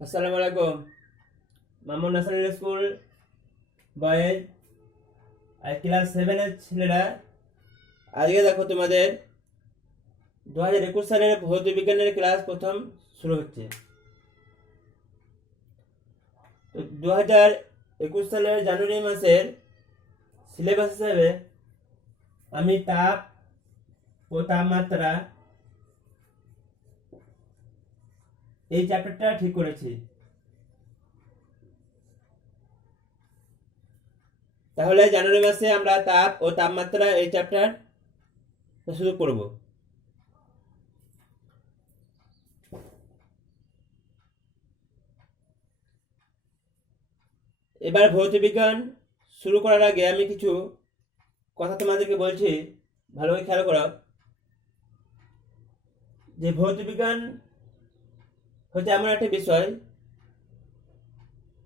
আসসালামু আলাইকুম। Mamun national school boys আর class 7-এর ছেলেরা, আজকে দেখো তোমাদের 2021 সালের ভৌত বিজ্ঞানের ক্লাস প্রথম শুরু হচ্ছে। তো 2021 সালের জানুয়ারি মাসের সিলেবাস হিসাবে আমি তাপ ও তাপমাত্রা এই চ্যাপ্টারটা ঠিক করেছি। তাহলে জানুয়ারি মাসে আমরা তাপ ও তাপমাত্রা এই চ্যাপ্টার শুরু করব। এবার ভৌত বিজ্ঞান শুরু করার আগে আমি কিছু কথা তোমাদেরকে বলছি, ভালো করে খেয়াল করো। যে ভৌত বিজ্ঞান হচ্ছে এমন একটা বিষয়,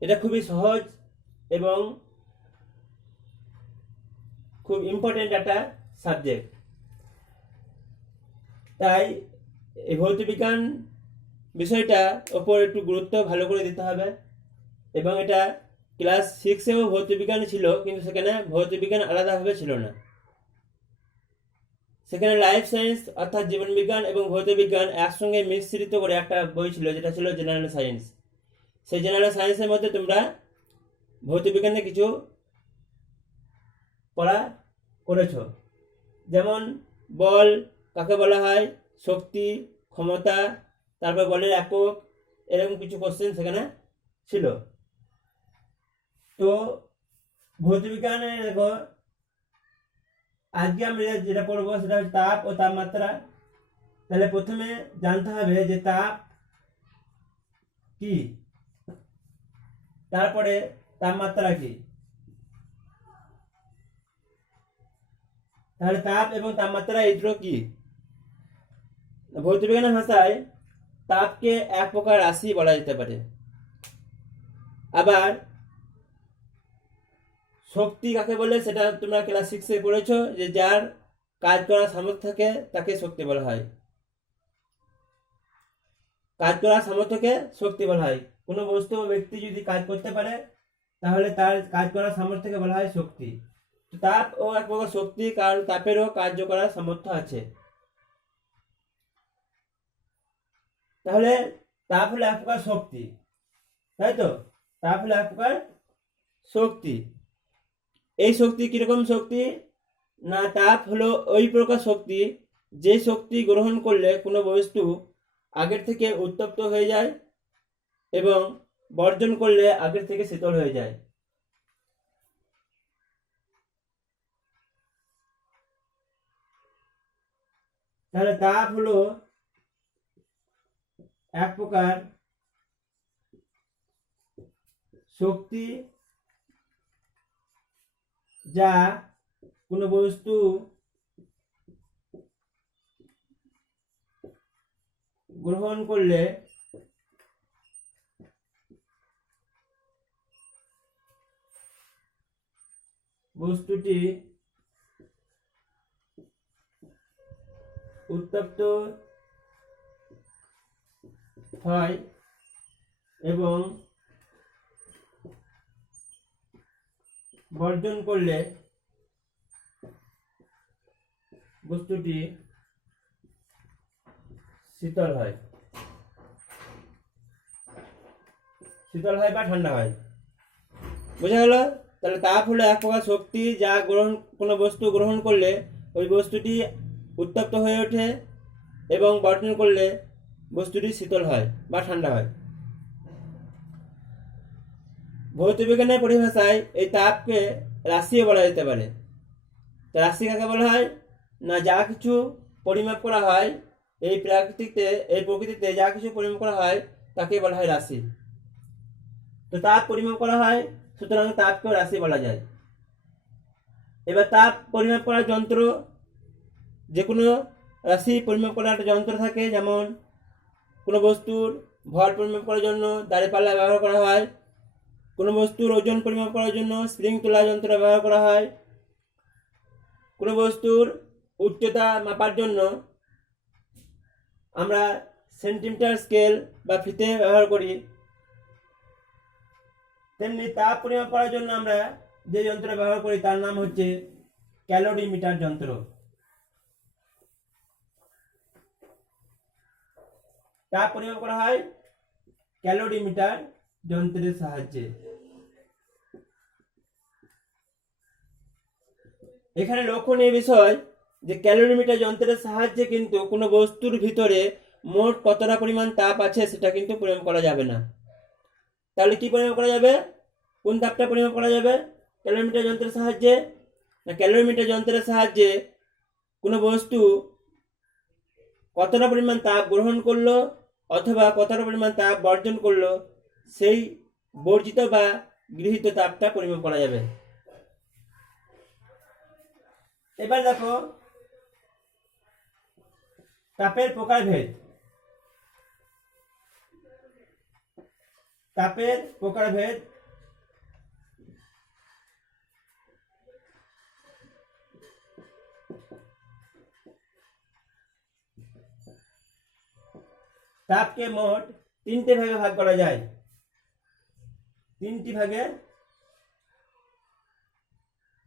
এটা খুবই সহজ এবং খুব ইম্পর্টেন্ট একটা সাবজেক্ট। তাই এই ভৌত বিজ্ঞান বিষয়টা ওপর একটু গুরুত্ব ভালো করে দিতে হবে। এবং এটা ক্লাস 6-এও ভৌত বিজ্ঞান ছিল, কিন্তু সেখানে ভৌত বিজ্ঞান আলাদাভাবে ছিল না। সেখানে লাইফ সায়েন্স অর্থাৎ জীবন বিজ্ঞান এবং ভৌত বিজ্ঞান একসঙ্গে মিশ্রিত করে একটা বই ছিল, যেটা ছিল জেনারেল সায়েন্স। সেই জেনারেল সায়েন্সের মধ্যে তোমরা ভৌত বিজ্ঞানে কিছু পড়া করেছ, যেমন বল কাকে বলা হয়, শক্তি, ক্ষমতা, তারপর বলের একক, এরকম কিছু কোশ্চেন সেখানে ছিল। তো ভৌত বিজ্ঞানে দেখো, আজকে আমরা যেটা পড়বো সেটা হচ্ছে তাপ ও তাপমাত্রা। তাহলে প্রথমে জানতে হবে যে তাপ কি, তারপরে তাপমাত্রা কি। তাহলে তাপ এবং তাপমাত্রা এই দুটো কি? ভৌত বিজ্ঞানের ভাষায় তাপকে এক প্রকার রাশি বলা যেতে পারে। আবার শক্তি কাকে বলে সেটা তোমরা ক্লাস 6-এ পড়েছো, যে যার কাজ করার সামর্থ্য থাকে তাকে শক্তি বলা হয়। কাজ করার সামর্থ্যকে শক্তি বলা হয়। কোনো বস্তু বা ব্যক্তি যদি কাজ করতে পারে তাহলে তার কাজ করার সামর্থ্যকে বলা হয় শক্তি। তাপ ও এক প্রকার শক্তি, কারণ তাপেরও কার্য করার সামর্থ্য আছে। তাহলে তাপ হলো এক প্রকার শক্তি, তাই তো? তাপ হলো এক প্রকার শক্তি। এই শক্তি কিরকম শক্তি না, তাপ হলো ওই প্রকার শক্তি যে শক্তি গ্রহণ করলে কোনো বস্তু আগের থেকে উত্তপ্ত হয়ে যায় এবং বর্জন করলে আগের থেকে শীতল হয়ে যায়। তাহলে তাপ হলো এক প্রকার শক্তি যা কোনো বস্তু গ্রহণ করলে বস্তুটি উত্তপ্ত হয় এবং বর্জন করলে বস্তুটি শীতল হয়, শীতল হয় বা ঠান্ডা হয়। বোঝা গেল? তাহলে তাপ হলো এক প্রকার শক্তি যা কোনো বস্তু গ্রহণ করলে ওই বস্তুটি উত্তপ্ত হয়ে ওঠে এবং বর্জন করলে বস্তুটি শীতল হয় বা ঠান্ডা হয়। ভৌত বিজ্ঞানের পরিভাষায় এই তাপকে রাশিও বলা যেতে পারে। তো রাশি কাকে বলা হয় না, যা কিছু পরিমাপ করা হয় এই প্রকৃতিতে যা কিছু পরিমাপ করা হয় তাকে বলা হয় রাশি। তো তাপ পরিমাপ করা হয়, সুতরাং তাপকেও রাশি বলা যায়। এবার তাপ পরিমাপ করার যন্ত্র, যে কোনো রাশি পরিমাপ করার একটা যন্ত্র থাকে, যেমন কোনো বস্তুর ভর পরিমাপ করার জন্য দাঁড়িপাল্লা ব্যবহার করা হয়, কোনো বস্তুর ওজন পরিমাপ করার জন্য স্প্রিং তোলা যন্ত্র ব্যবহার করা হয়, কোনো বস্তুর উচ্চতা মাপার জন্য আমরা সেন্টিমিটার স্কেল বা ফিতে ব্যবহার করি, তেমনি তাপ পরিমাপ করার জন্য আমরা যে যন্ত্র ব্যবহার করি তার নাম হচ্ছে ক্যালোরিমিটার যন্ত্র। তাপ পরিমাপ করা হয় ক্যালোরিমিটার যন্ত্রের সাহায্যে। এখানে লক্ষণীয় বিষয় যে ক্যালোরিমিটার যন্ত্রের সাহায্যে কিন্তু কোনো বস্তুর ভিতরে মোট কতটা পরিমাণ তাপ আছে সেটা কিন্তু পরিমাপ করা যাবে না। তাহলে কি পরিমাপ করা যাবে? কোন তাপটা পরিমাপ করা যাবে ক্যালোরিমিটার যন্ত্রের সাহায্যে? না, ক্যালোরিমিটার যন্ত্রের সাহায্যে কোনো বস্তু কতটা পরিমাণ তাপ গ্রহণ করলো অথবা কতটা পরিমাণ তাপ বর্জন করলো সেই বর্জিত বা গৃহীত তাপটা পরিমাপ করা যাবে। এবার দেখো তাপের প্রকারভেদ। তাপের প্রকারভেদ তাপকে মোট তিনটে ভাগে ভাগ করা যায়। তিনটি ভাগে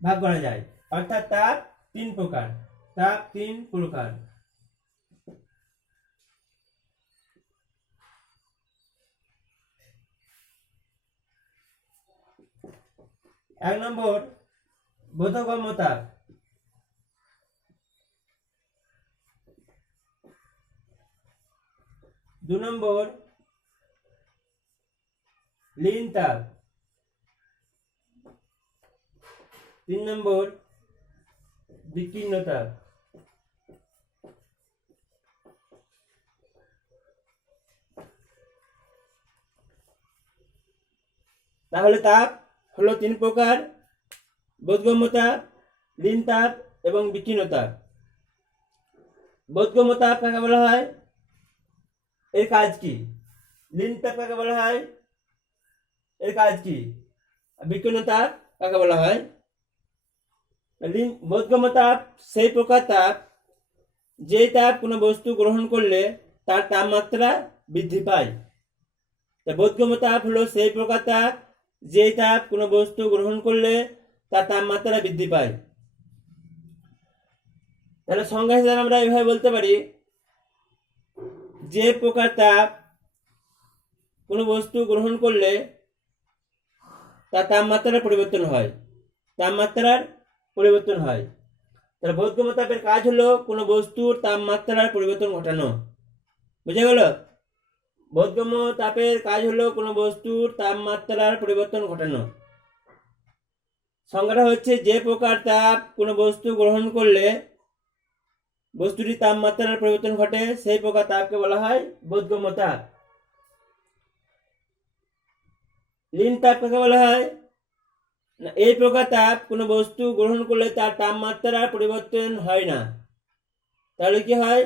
ভাগ করা যায়, অর্থাৎ তাপ তিন প্রকার। তাপ তিন প্রকার। এক নম্বর বোধগম্য তাপ। দু নম্বর লীন তাপ। তিন নম্বর বিকীর্ণ তাপ। তাহলে তাপ হলো তিন প্রকার: বোধগম্য তাপ, লীন তাপ এবং বিকীর্ণ তাপ। বোধগম্য তাপ কাকে বলা হয়? এর কাজ কি? লীন তাপ কাকে বলা হয়? এর কাজ কি? বিকীর্ণ তাপ কাকে বলা হয়? বোধগম্য তাপ সেই প্রকার তাপ যে তাপ কোনো বস্তু গ্রহণ করলে তার তাপমাত্রা বৃদ্ধি পায়। বোধগম্য তাপ হলো সেই প্রকার তাপ যে তাপ কোনো বস্তু গ্রহণ করলে তার তাপমাত্রা বৃদ্ধি পায়। তাহলে সংজ্ঞা হিসেবে আমরা এইভাবে বলতে পারি, যে প্রকার তাপ কোনো বস্তু গ্রহণ করলে তার তাপমাত্রার পরিবর্তন হয়। তাপমাত্রার পরিবর্তন হয়। তাহলে বোধগম্য তাপের কাজ হলো কোনো বস্তুর তাপমাত্রার পরিবর্তন ঘটানো। বুঝে গেল? বোধগম্য তাপের কাজ হলো কোনো বস্তুর তাপমাত্রার পরিবর্তন ঘটানো। সংজ্ঞাটা হচ্ছে, যে প্রকার তাপ কোনো বস্তু গ্রহণ করলে বস্তুটির তাপমাত্রার পরিবর্তন ঘটে সেই প্রকার তাপকে বলা হয় বোধগম্য তাপ। লীন তাপ কাকে বলা হয়? না, এই প্রকার তাপ কোনো বস্তু গ্রহণ করলে তার তাপমাত্রার পরিবর্তন হয় না। তাহলে কি হয়?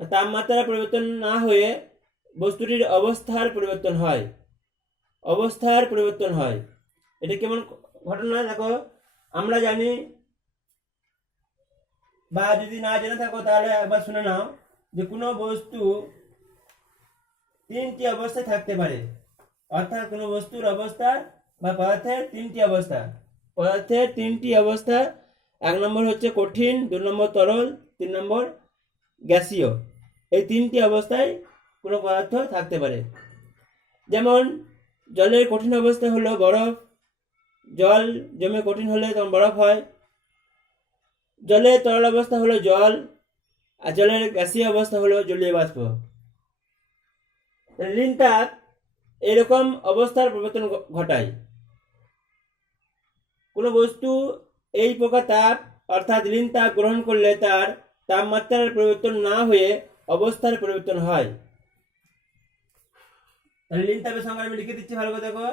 তাপমাত্রার পরিবর্তন না হয়ে বস্তুটির অবস্থার পরিবর্তন হয়। অবস্থার পরিবর্তন হয়। এটা কেমন ঘটনা? দেখো, আমরা জানি, বা যদি না জেনে থাকো তাহলে একবার শুনে নাও, যে কোনো বস্তু তিনটি অবস্থায় থাকতে পারে। অর্থাৎ কোনো বস্তুর অবস্থা বা পদার্থের তিনটি অবস্থা। পদার্থের তিনটি অবস্থা: এক নম্বর হচ্ছে কঠিন, দু নম্বর তরল, তিন নম্বর গ্যাসীয়। এই তিনটি অবস্থায় কোনো পদার্থ থাকতে পারে। যেমন জলের কঠিন অবস্থা হলো বরফ। জল জমে কঠিন হলে তখন বরফ হয়। জলের তরল অবস্থা হলো জল, আর জলের গ্যাসীয় অবস্থা হলো জলীয় বাষ্প। লীন তাপ এরকম অবস্থার পরিবর্তন ঘটায়। কোনো বস্তু এই প্রকার তাপ অর্থাৎ লীন তাপ গ্রহণ করলে তার তাপমাত্রার পরিবর্তন না হয়ে অবস্থার পরিবর্তন হয়। তাহলে লীন তাপের সংজ্ঞা আমি লিখে দিচ্ছি, ভালো করে দেখো।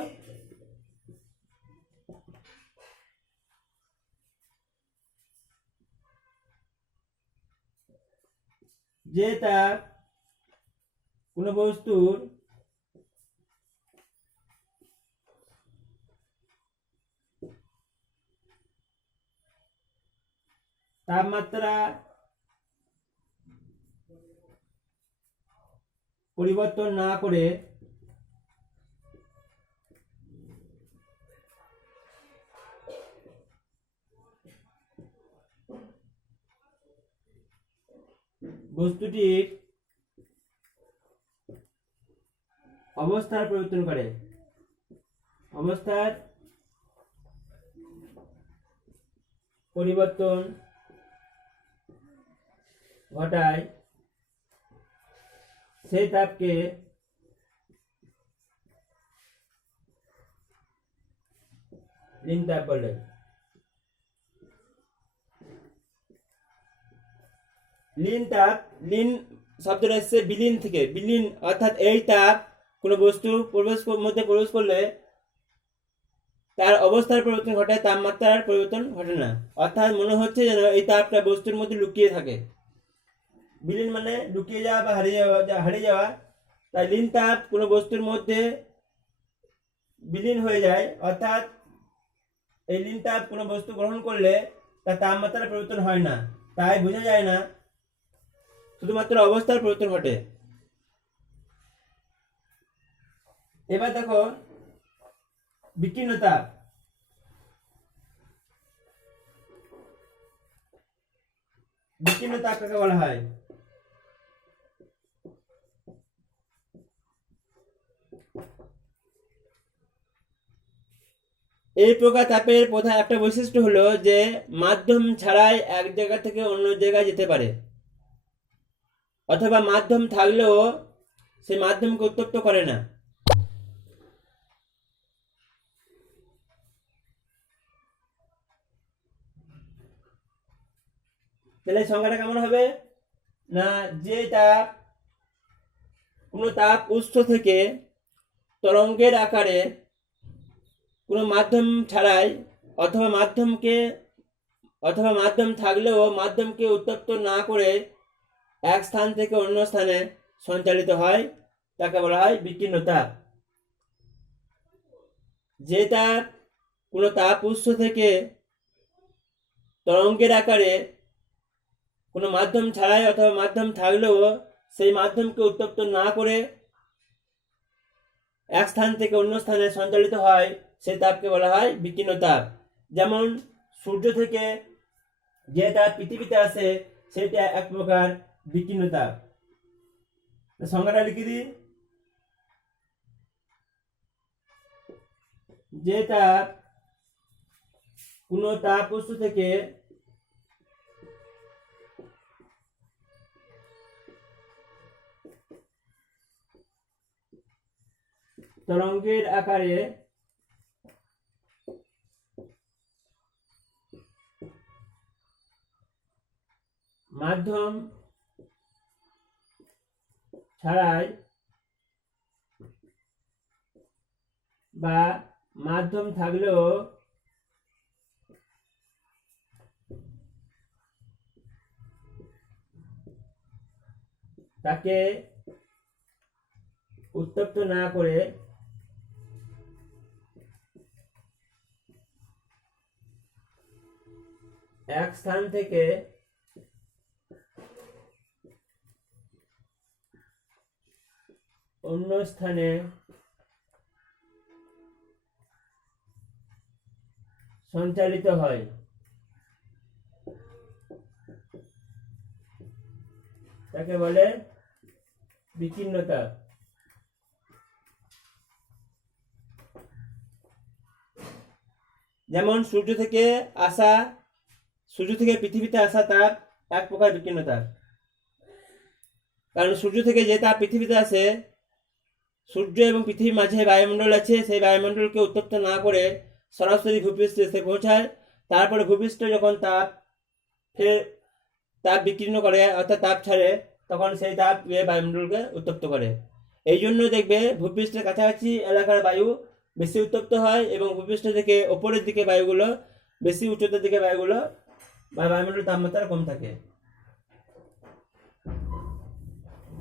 যে তাপ কোনো বস্তুর তাপমাত্রা পরিবর্তন না করে বস্তুটির অবস্থার পরিবর্তন করে, অবস্থার পরিবর্তন ঘটায় সেই তাপকে লিন তাপ বলে। লিন তাপ, লিন শব্দটা এসেছে বিলীন থেকে। বিলীন অর্থাৎ এই তাপ কোনো বস্তু মধ্যে প্রবেশ করলে তার অবস্থার পরিবর্তন ঘটায়, তাপমাত্রার পরিবর্তন ঘটে না। অর্থাৎ মনে হচ্ছে যেন এই তাপটা বস্তুর মধ্যে লুকিয়ে থাকে। বিলীন মানে লুকিয়ে যাওয়া বা হারিয়ে যাওয়া। তাই লিন তাপ কোনো বস্তুর মধ্যে বিলীন হয়ে যায়, অর্থাৎ এই লিন তাপ কোনো বস্তু গ্রহণ করলে তার তাপমাত্রার পরিবর্তন হয় না, তাই বোঝা যায় না, শুধুমাত্র অবস্থার পরিবর্তন ঘটে। এবার দেখো বিকীর্ণ তাপ। বিকীর্ণ তাপ কাকে বলা হয়? এই প্রকার তাপের প্রধান একটা বৈশিষ্ট্য হলো যে মাধ্যম ছাড়াই এক জায়গা থেকে অন্য জায়গায় যেতে পারে, অথবা মাধ্যম থাকলেও সেই মাধ্যমকে উত্তপ্ত করে না। তাহলে সংজ্ঞাটা কেমন হবে না, যে তাপ কোনো তাপ উৎস থেকে তরঙ্গের আকারে কোনো মাধ্যম ছাড়াই অথবা মাধ্যম থাকলেও মাধ্যমকে উত্তপ্ত না করে এক স্থান থেকে অন্য স্থানে সঞ্চালিত হয়, তাকে বলা হয় বিকীর্ণ তাপ। যে তাপ কোনো তাপ উৎস থেকে তরঙ্গের আকারে কোনো মাধ্যম ছাড়াই অথবা মাধ্যম থাকলেও সেই মাধ্যমকে উত্তপ্ত না করে এক স্থান থেকে অন্য স্থানে সঞ্চালিত হয়, সেই তাপকে বলা হয় বিকীর্ণ তাপ। যেমন সূর্য থেকে যে তাপ পৃথিবীতে আসে সেটা এক প্রকার বিকীর্ণ তাপ। সংজ্ঞাটা লিখে দিই। যে তাপ কোনো তাপ উৎস থেকে তরঙ্গের আকারে মাধ্যম ছাড়াই বা মাধ্যম থাকলেও তাকে উত্তপ্ত না করে এক স্থান থেকে অন্য স্থানে সঞ্চালিত হয়, তাকে বলে বিকীর্ণ তাপ। যেমন সূর্য থেকে পৃথিবীতে আসা তাপ এক প্রকার বিকীর্ণ তাপ। কারণ সূর্য থেকে যে তাপ পৃথিবীতে আসে, সূর্য এবং পৃথিবীর মাঝে বায়ুমণ্ডল আছে, সেই বায়ুমণ্ডলকে উত্তপ্ত না করে সরাসরি ভূপৃষ্ঠে এসে পৌঁছায়। তারপরে ভূপৃষ্ঠে যখন তাপ বিকীর্ণ করে অর্থাৎ তাপ ছাড়ে, তখন সেই তাপ বায়ুমণ্ডলকে উত্তপ্ত করে। এই জন্য দেখবে ভূপৃষ্ঠের কাছাকাছি এলাকার বায়ু বেশি উত্তপ্ত হয় এবং ভূপৃষ্ঠ থেকে ওপরের দিকে বায়ুগুলো, বেশি উচ্চতার দিকে বায়ুগুলো বা বায়ুমণ্ডলের তাপমাত্রা কম থাকে।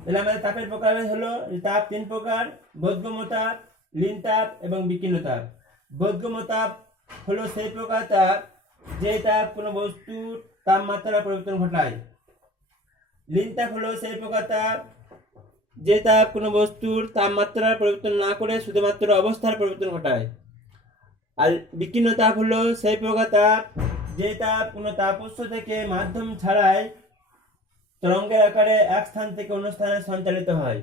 তাহলে আমাদের তাপের প্রকার হলো তাপ তিন প্রকার: বোধগম্য তাপ, লিন তাপ এবং বিকীর্ণ তাপ। বোধগম্য তাপ হলো সেই প্রকার তাপ যে তাপ কোনো বস্তুর তাপমাত্রার পরিবর্তন ঘটায়। লিন তাপ হলো সেই প্রকার তাপ যে তাপ কোনো বস্তুর তাপমাত্রার পরিবর্তন না করে শুধুমাত্র অবস্থার পরিবর্তন ঘটায়। আর বিকীর্ণ তাপ হলো সেই প্রকার তাপ যে তাপ কোনো তাপ উৎস থেকে মাধ্যম ছাড়াই তরঙ্গের আকারে এক স্থান থেকে অন্য স্থানে সঞ্চালিত হয়।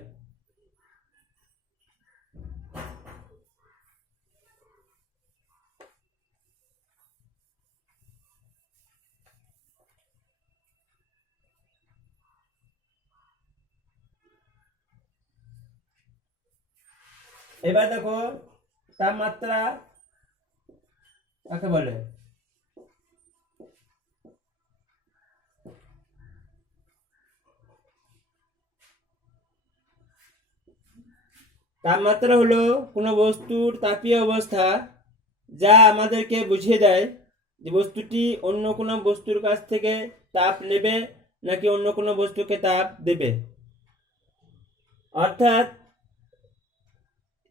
এবার দেখো তাপমাত্রা কাকে বলে। তাপমাত্রা হলো কোনো বস্তুর তাপীয় অবস্থা, যা আমাদেরকে বুঝিয়ে দেয় যে বস্তুটি অন্য কোনো বস্তুর কাছ থেকে তাপ নেবে নাকি অন্য কোনো বস্তুকে তাপ দেবে। অর্থাৎ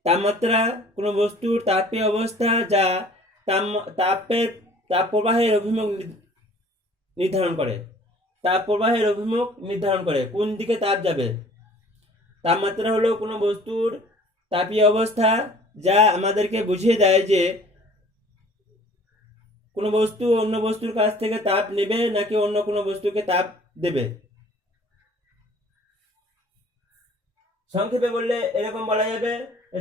তাপমাত্রা কোনো বস্তুর তাপীয় অবস্থা, যা তাপ প্রবাহের অভিমুখ নির্ধারণ করে। তাপ প্রবাহের অভিমুখ নির্ধারণ করে কোন দিকে তাপ যাবে। তাপমাত্রা হলো কোনো বস্তুর তাপীয় অবস্থা, যা আমাদেরকে বুঝিয়ে দেয় যে কোনো বস্তু অন্য বস্তুর কাছ থেকে তাপ নেবে নাকি অন্য কোনো বস্তুকে তাপ দেবে। সংক্ষেপে বললে এরকম বলা যাবে,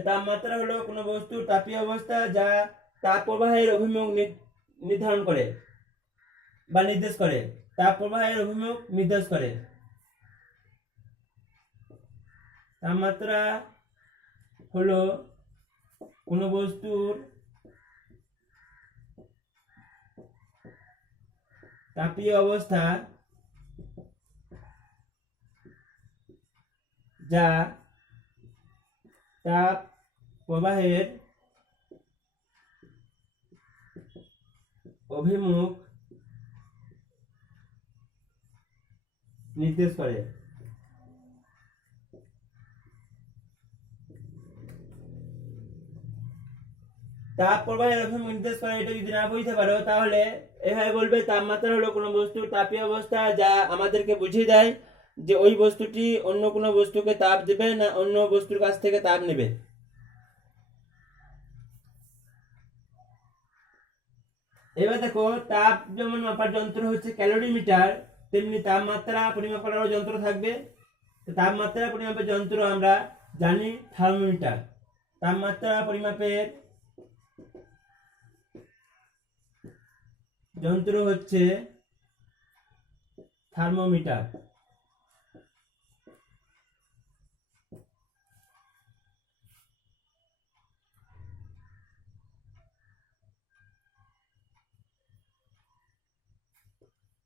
তাপমাত্রা হলো কোনো বস্তুর তাপীয় অবস্থা, যা তাপ প্রবাহের অভিমুখ নির্ধারণ করে বা নির্দেশ করে। তাপ প্রবাহের অভিমুখ নির্দেশ করে। তাপমাত্রা হলো কোনো বস্তুর তাপীয় অবস্থা, যা তাপ প্রবাহের অভিমুখ নির্দেশ করে। তাপ প্রবাহের অভিমুখ নির্দেশ করে, এটা যদি না বুঝতে পারো তাহলে এভাবে বলবে, তাপমাত্রা হলো কোনো বস্তুর তাপীয় অবস্থা, যা আমাদেরকে বুঝিয়ে দেয় যে ওই বস্তুটি অন্য কোনো বস্তুকে তাপ দেবে না অন্য বস্তুর কাছ থেকে তাপ নেবে। এবার দেখো, তাপ যেমন মাপার যন্ত্র হচ্ছে ক্যালোরিমিটার, তেমনি তাপমাত্রা পরিমাপ করারও যন্ত্র থাকবে। তাপমাত্রা পরিমাপের যন্ত্র আমরা জানি থার্মোমিটার। তাপমাত্রা পরিমাপের যন্ত্র হচ্ছে থার্মোমিটার।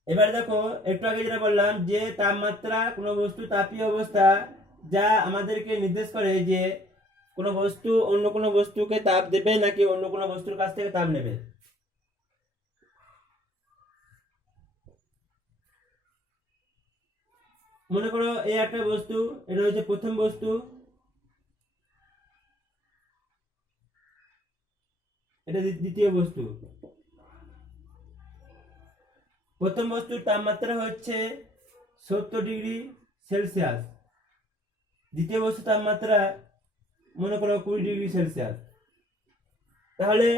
এবার দেখো, একটু আগে যেটা বললাম যে তাপমাত্রা কোনো বস্তু তাপীয় অবস্থা, যা আমাদেরকে নির্দেশ করে যে কোনো বস্তু অন্য কোনো বস্তুকে তাপ দেবে নাকি অন্য কোনো বস্তুর কাছ থেকে তাপ নেবে। মনে করো এই একটা বস্তু, এটা হচ্ছে প্রথম বস্তু, এটা দ্বিতীয় বস্তু। প্রথম বস্তুর তাপমাত্রা হচ্ছে 70°C, দ্বিতীয় বস্তুর তাপমাত্রা মনে করো 20°C। তাহলে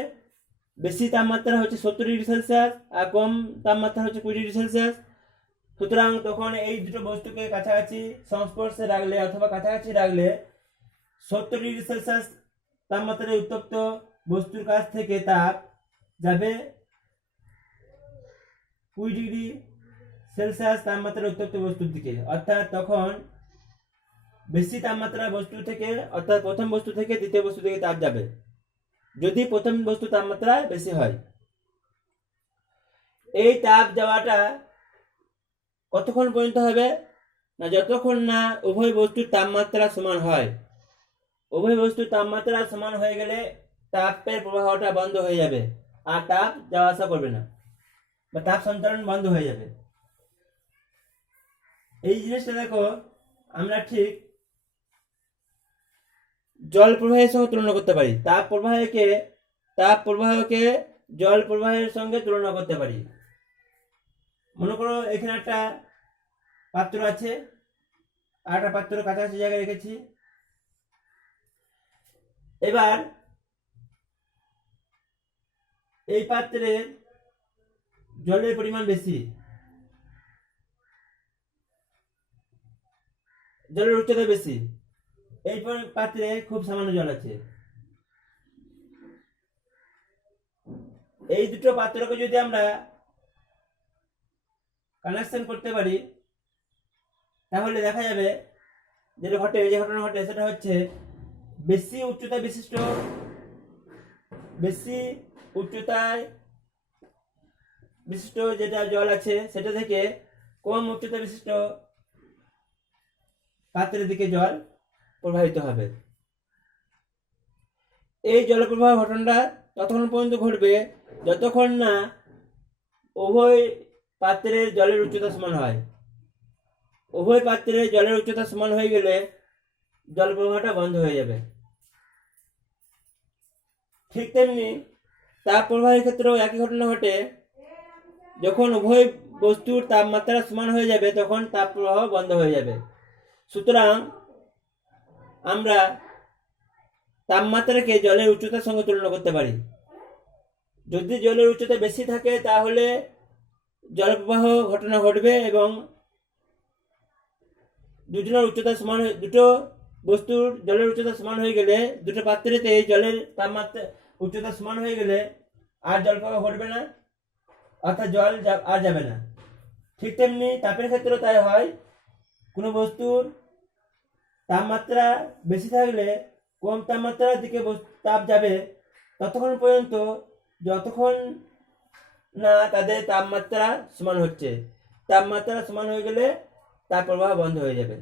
বেশি তাপমাত্রা হচ্ছে 70°C আর কম তাপমাত্রা হচ্ছে 20°C। সুতরাং তখন এই দুটো বস্তুকে কাছাকাছি সংস্পর্শে রাখলে অথবা কাছাকাছি রাখলে 70°C তাপমাত্রায় উত্তপ্ত বস্তুর কাছ থেকে তাপ যাবে 20°C তাপমাত্রায় উত্তপ্ত বস্তুর দিকে। অর্থাৎ তখন বেশি তাপমাত্রা বস্তু থেকে, অর্থাৎ প্রথম বস্তু থেকে দ্বিতীয় বস্তু থেকে তাপ যাবে যদি প্রথম বস্তু তাপমাত্রা বেশি হয়। এই তাপ যাওয়াটা কতক্ষণ পর্যন্ত হবে না, যতক্ষণ না উভয় বস্তুর তাপমাত্রা সমান হয়। উভয় বস্তুর তাপমাত্রা সমান হয়ে গেলে তাপের প্রবাহটা বন্ধ হয়ে যাবে আর তাপ যাওয়া আসা করবে না বা তাপ সঞ্চালন বন্ধ হয়ে যাবে। এই জিনিসটা দেখো আমরা ঠিক জল প্রবাহের সঙ্গে তুলনা করতে পারি। তাপ প্রবাহকে জল প্রবাহের সঙ্গে তুলনা করতে পারি। মনে করো এখানে একটা পাত্র আছে আর একটা পাত্র কাছাকাছি জায়গায় রেখেছি। এবার এই পাত্রে জলের পরিমাণ বেশি, জলের উচ্চতা বেশি, এই পাত্রে খুব সামান্য জল আছে। এই দুটো পাত্রকে যদি আমরা কানেকশন করতে পারি তাহলে দেখা যাবে যে ঘটনা ঘটে সেটা হচ্ছে বেশি উচ্চতায় বিশিষ্ট যেটা জল আছে সেটা থেকে কম উচ্চতা বিশিষ্ট পাত্রের দিকে জল প্রবাহিত হবে। এই জলপ্রবাহ ঘটনাটা ততক্ষণ পর্যন্ত ঘটবে যতক্ষণ না উভয় পাত্রের জলের উচ্চতা সমান হয়। উভয় পাত্রের জলের উচ্চতা সমান হয়ে গেলে জল প্রবাহটা বন্ধ হয়ে যাবে। ঠিক তেমনি তাপ প্রবাহের ক্ষেত্রেও একই ঘটনা ঘটে। যখন উভয় বস্তুর তাপমাত্রা সমান হয়ে যাবে তখন তাপ প্রবাহ বন্ধ হয়ে যাবে। সুতরাং আমরা তাপমাত্রাকে জলের উচ্চতার সঙ্গে তুলনা করতে পারি। যদি জলের উচ্চতা বেশি থাকে তাহলে জলপ্রবাহ ঘটনা ঘটবে এবং দুটো বস্তুর জলের উচ্চতা সমান হয়ে গেলে, দুটো পাত্রেতে জলের তাপমাত্রা উচ্চতা সমান হয়ে গেলে আর জলপ্রবাহ ঘটবে না, অর্থাৎ জল আর যাবে না। ঠিক তেমনি তাপের ক্ষেত্রেও তাই হয়। কোনো বস্তুর তাপমাত্রা বেশি থাকলে কম তাপমাত্রার দিকে তাপ যাবে ততক্ষণ পর্যন্ত যতক্ষণ না তাদের তাপমাত্রা সমান হচ্ছে। তাপমাত্রা সমান হয়ে গেলে তাপ প্রবাহ বন্ধ হয়ে যাবে।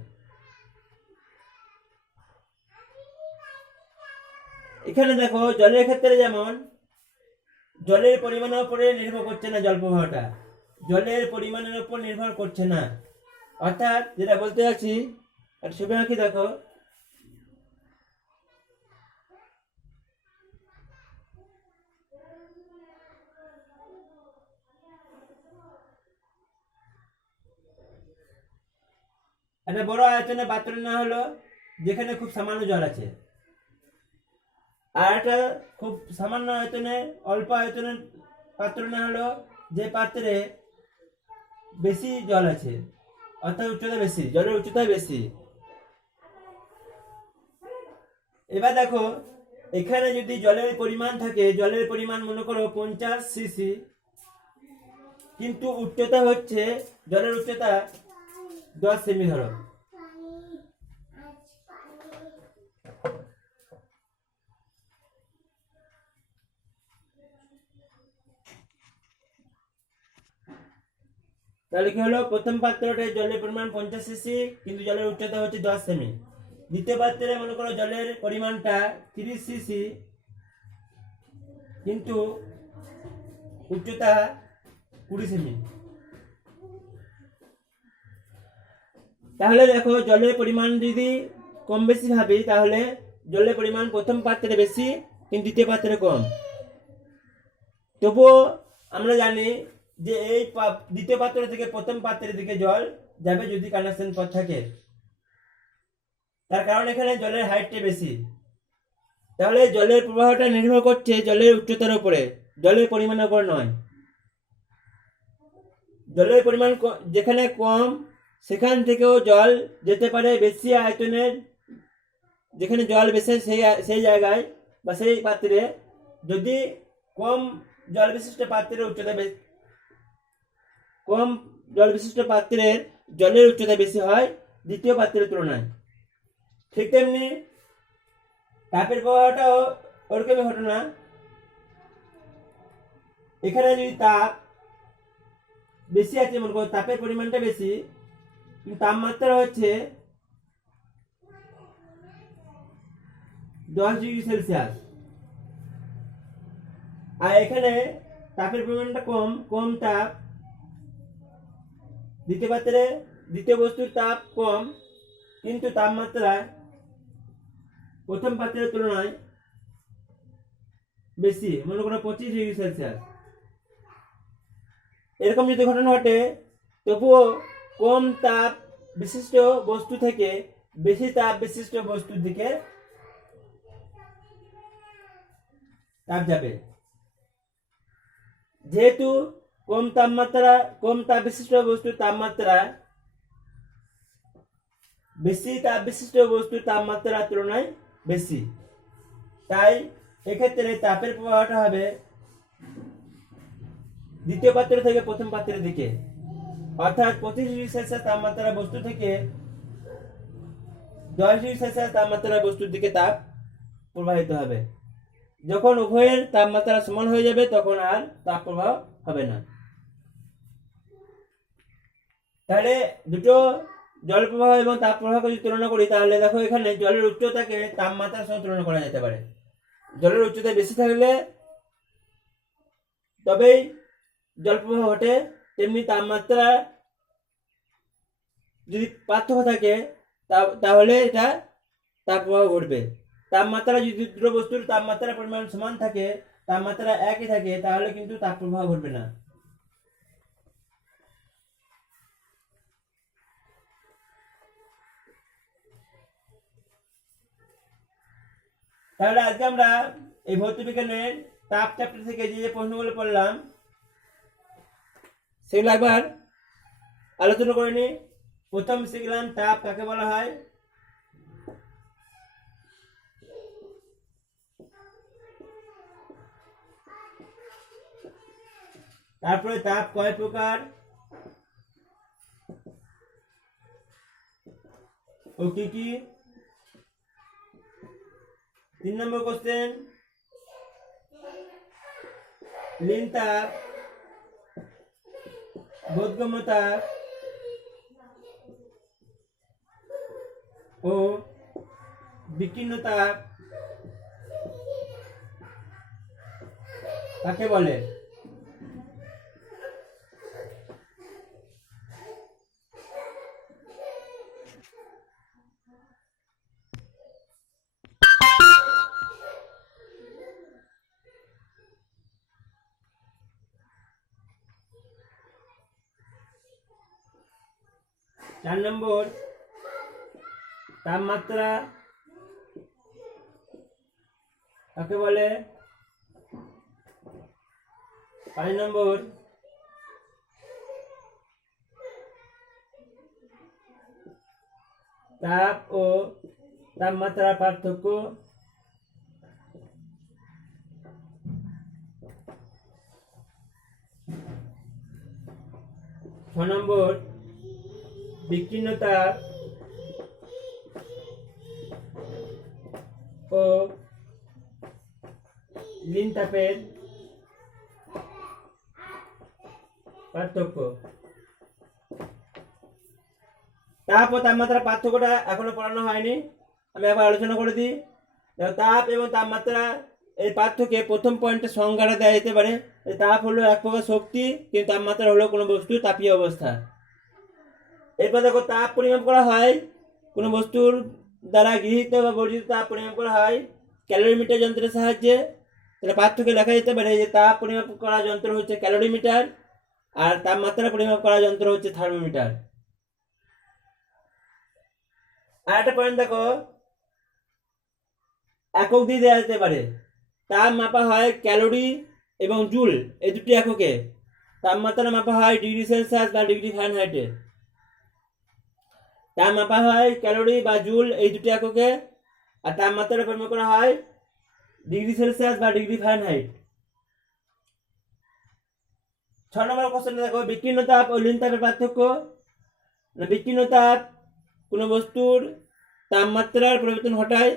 এখানে দেখো জলের ক্ষেত্রে যেমন জলের পরিমাণের উপরে নির্ভর করছে না, জল প্রবাহটা জলের পরিমাণের উপর নির্ভর করছে না। অর্থাৎ যেটা বলতে যাচ্ছি ছবি আঁকি দেখো, একটা বড় আয়তনের পাত্র না হলো যেখানে খুব সামান্য জল আছে, আর একটা খুব সামান্য আয়তনে অল্প আয়তনের পাত্র না হলো যে পাত্রে বেশি জল আছে, অর্থাৎ উচ্চতা বেশি, জলের উচ্চতা বেশি। এবার দেখো এখানে যদি জলের পরিমাণ থাকে, জলের পরিমাণ মনে করো 50 সিসি, কিন্তু উচ্চতা হচ্ছে জলের উচ্চতা 10 সেমি ধরো। তাহলে কি হলো, প্রথম পাত্রতে জলের পরিমাণ 50 সিসি কিন্তু জলের উচ্চতা হচ্ছে 10 সেমি। দ্বিতীয় পাত্রে মনে করো জলের পরিমাণটা 30 সিসি কিন্তু উচ্চতা 20 সেমি। তাহলে দেখো জলের পরিমাণ যদি কম বেশি ভাবি তাহলে জলের পরিমাণ প্রথম পাত্রে বেশি কিন্তু দ্বিতীয় পাত্রে কম। তবুও আমরা জানি যে এই দ্বিতীয় পাত্র থেকে প্রথম পাত্রের দিকে জল যাবে যদি কানেকশন পথ থাকে। তার কারণ এখানে জলের হাইটটা বেশি। তাহলে জলের প্রবাহটা নির্ভর করছে জলের উচ্চতার উপরে, জলের পরিমাণের উপর নয়। জলের পরিমাণ যেখানে কম সেখান থেকেও জল যেতে পারে বেশি আয়তনের, যেখানে জল বেশি সেই জায়গায় বা সেই পাত্রে। যদি কম জল বিশিষ্ট পাত্রের উচ্চতা কম জল বিশিষ্ট পাত্রের জলের উচ্চতা বেশি হয় দ্বিতীয় পাত্রের তুলনায়, ঠিক তেমনি তাপের প্রবাহটাও ওরকমই ঘটনা। এখানে যদি তাপ বেশি আছে মনে করো, তাপের পরিমাণটা বেশি কিন্তু তাপমাত্রা হচ্ছে 10 ডিগ্রি সেলসিয়াস, আর এখানে তাপের পরিমাণটা কম তাপ, দ্বিতীয় বস্তুর তাপ কম কিন্তু তাপমাত্রা প্রথম পাত্রের তুলনায় বেশি, মনে করো 25 ডিগ্রি সেলসিয়াস। এরকম যদি ঘটনা ঘটে তবুও কম তাপ বিশিষ্ট বস্তু থেকে বেশি তাপ বিশিষ্ট বস্তুর দিকে তাপ যাবে। যেহেতু কম তাপ বিশিষ্ট বস্তুর তাপমাত্রা বেশি তাপ বিশিষ্ট বস্তুর তাপমাত্রার তুলনায় বেশি, তাই এক্ষেত্রে তাপের প্রবাহটা হবে দ্বিতীয় পাত্র থেকে প্রথম পাত্রের দিকে, অর্থাৎ 25°C তাপমাত্রা বস্তু থেকে 10°C তাপমাত্রা বস্তুর দিকে তাপ প্রবাহিত হবে। যখন উভয়ের তাপমাত্রা সমান হয়ে যাবে তখন আর তাপ প্রবাহ হবে না। তাহলে দুটো জল প্রবাহ এবং তাপ প্রবাহকে যদি তুলনা করি, তাহলে দেখো এখানে জলের উচ্চতাকে তাপমাত্রার সঙ্গে তুলনা করা যেতে পারে। জলের উচ্চতা বেশি থাকলে তবেই জল প্রবাহ ঘটে, তেমনি তাপমাত্রা যদি পার্থক্য থাকে তাহলে এটা তাপ প্রবাহ ঘটবে। তাপমাত্রা যদি দুটো বস্তুর তাপমাত্রার পরিমাণ সমান থাকে, তাপমাত্রা একই থাকে, তাহলে কিন্তু তাপ প্রবাহ ঘটবে না। তাহলে আজকে আমরা এই ভৌতবিজ্ঞানের তাপ চ্যাপ্টার থেকে যে প্রশ্নগুলো পড়লাম সেগুলো একবার আলোচনা করে নিই। প্রথম শিখলাম তাপ কাকে বলা হয়। তারপরে তাপ কয় প্রকার ও কি কি। 3 নম্বর কোশ্চেন, লীন তাপ, বোধগম্য তাপ ও বিকীর্ণ তাপ কাকে বলে। চার নম্বর, তাপমাত্রা কাকে বলে। 5 নম্বর, তাপ ও তাপমাত্রার পার্থক্য। 6 নম্বর, বিকীর্ণ তাপ ও লীন তাপের পার্থক্য। তাপ ও তাপমাত্রার পার্থক্যটা এখনো পড়ানো হয়নি, আমি আবার আলোচনা করে দিই। তাপ এবং তাপমাত্রা এই পার্থক্যে প্রথম পয়েন্টে সংজ্ঞাটা দেওয়া যেতে পারে। তাপ হলো এক প্রকার শক্তি, কিন্তু তাপমাত্রা হলো কোনো বস্তুর তাপীয় অবস্থা। এরপর দেখো, তাপ পরিমাপ করা হয় কোনো বস্তুর দ্বারা গৃহীত বা বর্জিত তাপ পরিমাপ করা হয় ক্যালোরিমিটার যন্ত্রের সাহায্যে। তাহলে পার্থক্য লেখা যেতে পারে যে তাপ পরিমাপ করা যন্ত্র হচ্ছে ক্যালোরিমিটার, আর তাপমাত্রা পরিমাপ করা যন্ত্র হচ্ছে থার্মোমিটার। আর একটা পয়েন্ট দেখো, একক দিয়ে দেওয়া যেতে পারে। তাপ মাপা হয় ক্যালোরি এবং জুল এই দুটি এককে। তাপমাত্রা মাপা হয় ডিগ্রি সেলসিয়াস বা ডিগ্রি ফারেনহাইটে। তাপ মাপা হয় ক্যালোরি বা জুল এই দুটি এককে, আর তাপমাত্রা পরিমাপ করা হয় ডিগ্রি সেলসিয়াস বা ডিগ্রি ফারেনহাইট। 6 নম্বর কোশ্চেন দেখো, বিকীর্ণ তাপ ও লীন তাপের পার্থক্য। বিকীর্ণ তাপ কোনো বস্তুর তাপমাত্রার পরিবর্তন ঘটায়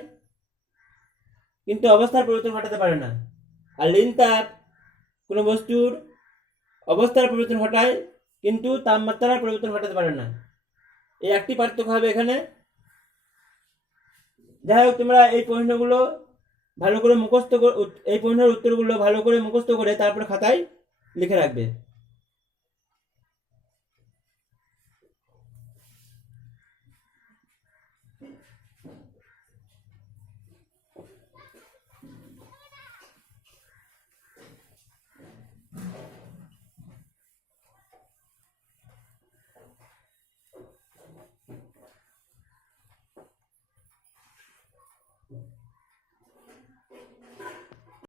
কিন্তু অবস্থার পরিবর্তন ঘটাতে পারে না, আর লীন তাপ কোনো বস্তুর অবস্থার পরিবর্তন ঘটায় কিন্তু তাপমাত্রার পরিবর্তন ঘটাতে পারে না। এই একটি পার্থক্য হবে এখানে। যাই হোক, তোমরা এই প্রশ্নগুলো ভালো করে মুখস্থ, এই প্রশ্নের উত্তরগুলো ভালো করে মুখস্থ করে তারপরে খাতায় লিখে রাখবে।